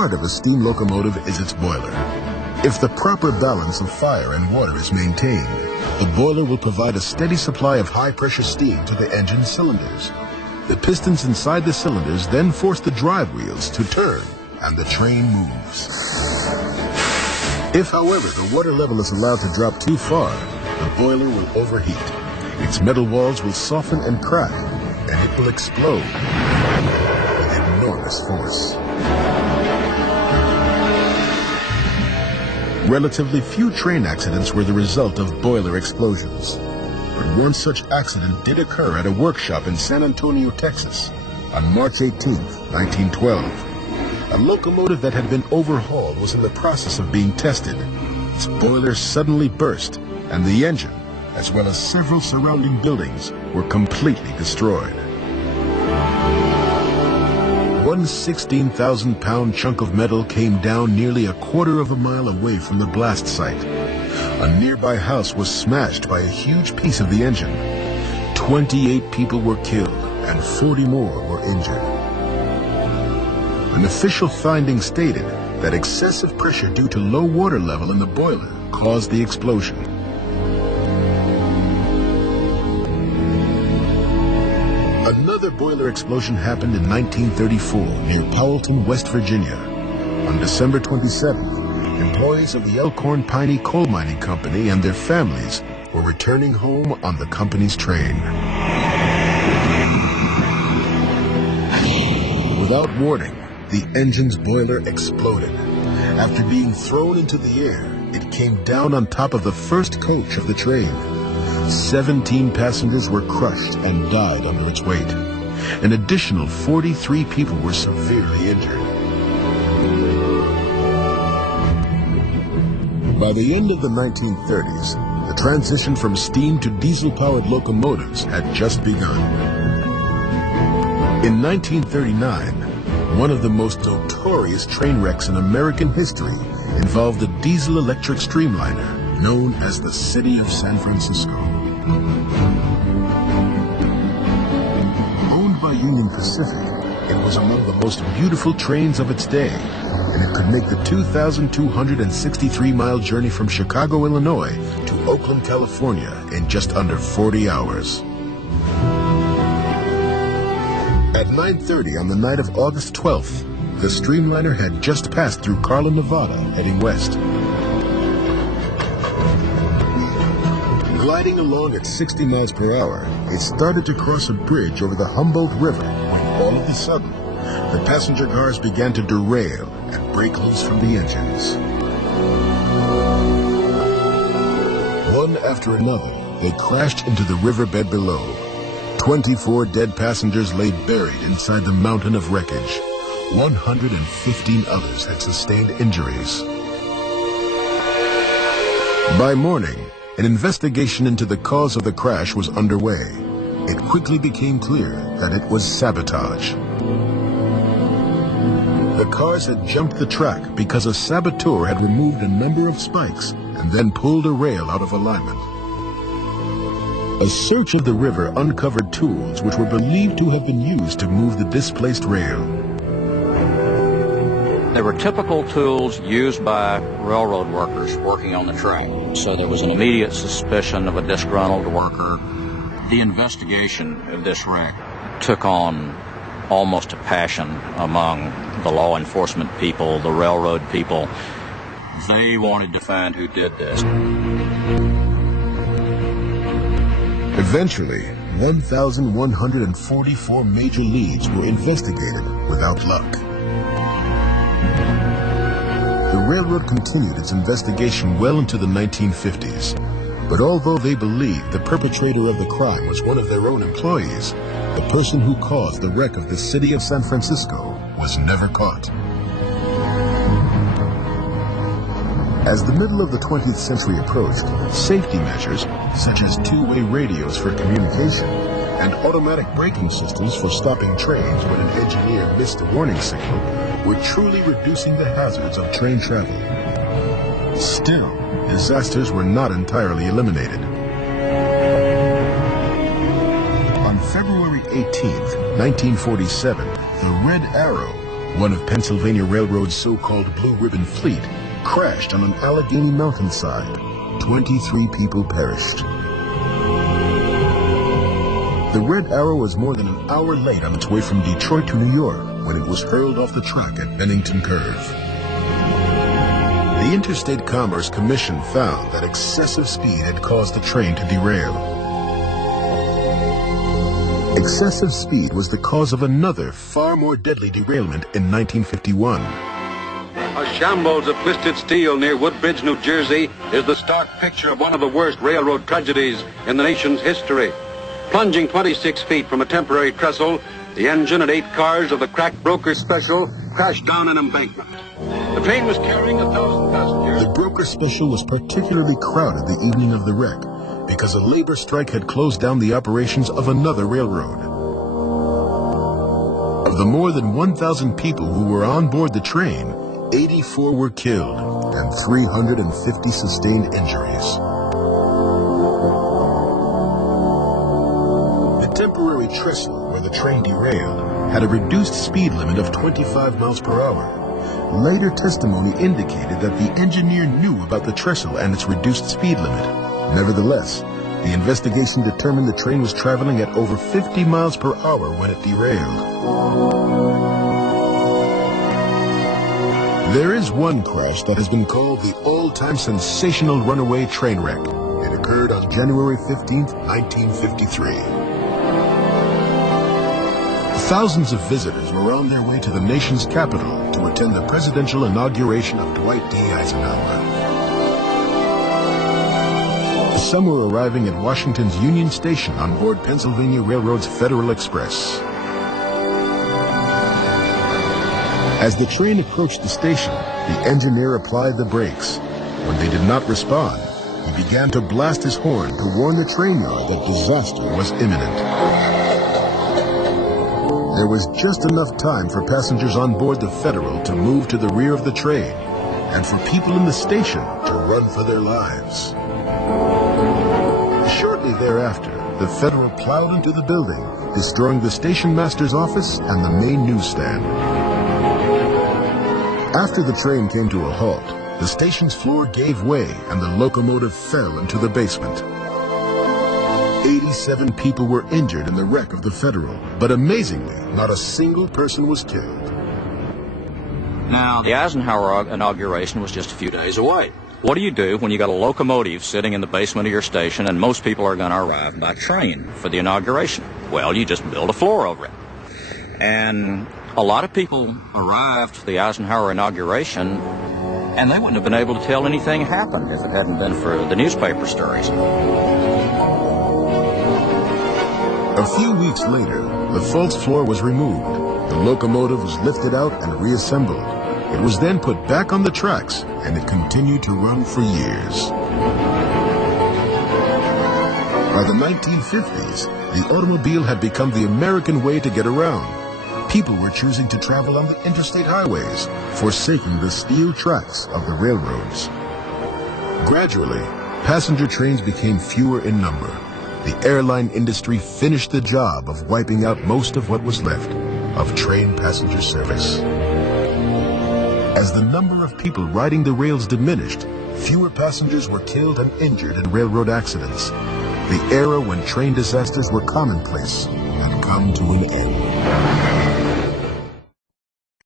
heart of a steam locomotive is its boiler. If the proper balance of fire and water is maintained, the boiler will provide a steady supply of high-pressure steam to the engine cylinders. The pistons inside the cylinders then force the drive wheels to turn, and the train moves. If, however, the water level is allowed to drop too far, the boiler will overheat. Its metal walls will soften and crack, and it will explode with enormous force. Relatively few train accidents were the result of boiler explosions. But one such accident did occur at a workshop in San Antonio, Texas, on March 18, 1912. A locomotive that had been overhauled was in the process of being tested. Its boiler suddenly burst, and the engine, as well as several surrounding buildings, were completely destroyed. One 16,000-pound chunk of metal came down nearly a quarter of a mile away from the blast site. A nearby house was smashed by a huge piece of the engine. 28 people were killed, and 40 more were injured. An official finding stated that excessive pressure due to low water level in the boiler caused the explosion. Another boiler explosion happened in 1934 near Powellton, West Virginia. On December 27th, employees of the Elkhorn Piney Coal Mining Company and their families were returning home on the company's train. Without warning, the engine's boiler exploded. After being thrown into the air, it came down on top of the first coach of the train. 17 passengers were crushed and died under its weight. An additional 43 people were severely injured. By the end of the 1930s, the transition from steam to diesel-powered locomotives had just begun. In 1939, one of the most notorious train wrecks in American history involved a diesel-electric streamliner known as the City of San Francisco. Owned by Union Pacific, it was among the most beautiful trains of its day, and it could make the 2,263-mile journey from Chicago, Illinois to Oakland, California in just under 40 hours. At 9:30 on the night of August 12th, the streamliner had just passed through Carlin, Nevada, heading west. Gliding along at 60 miles per hour, it started to cross a bridge over the Humboldt River when all of a sudden, the passenger cars began to derail and break loose from the engines. One after another, they crashed into the riverbed below. 24 dead passengers lay buried inside the mountain of wreckage. 115 others had sustained injuries. By morning, an investigation into the cause of the crash was underway. It quickly became clear that it was sabotage. The cars had jumped the track because a saboteur had removed a number of spikes and then pulled a rail out of alignment. A search of the river uncovered tools which were believed to have been used to move the displaced rail. They were typical tools used by railroad workers working on the train. So there was an immediate suspicion of a disgruntled worker. The investigation of this wreck took on almost a passion among the law enforcement people, the railroad people. They wanted to find who did this. Eventually, 1,144 major leads were investigated without luck. The railroad continued its investigation well into the 1950s, but although they believed the perpetrator of the crime was one of their own employees, the person who caused the wreck of the city of San Francisco was never caught. As the middle of the 20th century approached, safety measures, such as two-way radios for communication and automatic braking systems for stopping trains when an engineer missed a warning signal, were truly reducing the hazards of train travel. Still, disasters were not entirely eliminated. On February 18, 1947, the Red Arrow, One of Pennsylvania Railroad's so-called Blue Ribbon Fleet crashed on an Allegheny mountainside. 23 people perished. The Red Arrow was more than an hour late on its way from Detroit to New York when it was hurled off the track at Bennington Curve. The Interstate Commerce Commission found that excessive speed had caused the train to derail. Excessive speed was the cause of another, far more deadly derailment in 1951. A shambles of twisted steel near Woodbridge, New Jersey, is the stark picture of one of the worst railroad tragedies in the nation's history. Plunging 26 feet from a temporary trestle, the engine and 8 cars of the cracked Broker Special crashed down an embankment. The train was carrying 1,000 passengers. The Broker Special was particularly crowded the evening of the wreck because a labor strike had closed down the operations of another railroad. Of the more than 1,000 people who were on board the train, 84 were killed and 350 sustained injuries. The temporary trestle where the train derailed had a reduced speed limit of 25 miles per hour. Later testimony indicated that the engineer knew about the trestle and its reduced speed limit. Nevertheless, the investigation determined the train was traveling at over 50 miles per hour when it derailed. There is one crash that has been called the all-time sensational runaway train wreck. It occurred on January 15, 1953. Thousands of visitors were on their way to the nation's capital to attend the presidential inauguration of Dwight D. Eisenhower. Some were arriving at Washington's Union Station on board Pennsylvania Railroad's Federal Express. As the train approached the station, the engineer applied the brakes. When they did not respond, he began to blast his horn to warn the train yard that disaster was imminent. There was just enough time for passengers on board the Federal to move to the rear of the train, and for people in the station to run for their lives. Shortly thereafter, the Federal plowed into the building, destroying the station master's office and the main newsstand. After the train came to a halt, the station's floor gave way and the locomotive fell into the basement. 87 people were injured in the wreck of the Federal, but amazingly, not a single person was killed. Now, the Eisenhower inauguration was just a few days away. What do you do when you got a locomotive sitting in the basement of your station and most people are going to arrive by train for the inauguration? Well, you just build a floor over it. And a lot of people arrived to the Eisenhower inauguration and they wouldn't have been able to tell anything happened if it hadn't been for the newspaper stories. A few weeks later, the false floor was removed. The locomotive was lifted out and reassembled. It was then put back on the tracks, and it continued to run for years. By the 1950s, the automobile had become the American way to get around. People were choosing to travel on the interstate highways, forsaking the steel tracks of the railroads. Gradually, passenger trains became fewer in number. The airline industry finished the job of wiping out most of what was left of train passenger service. As the number of people riding the rails diminished, fewer passengers were killed and injured in railroad accidents. The era when train disasters were commonplace had come to an end.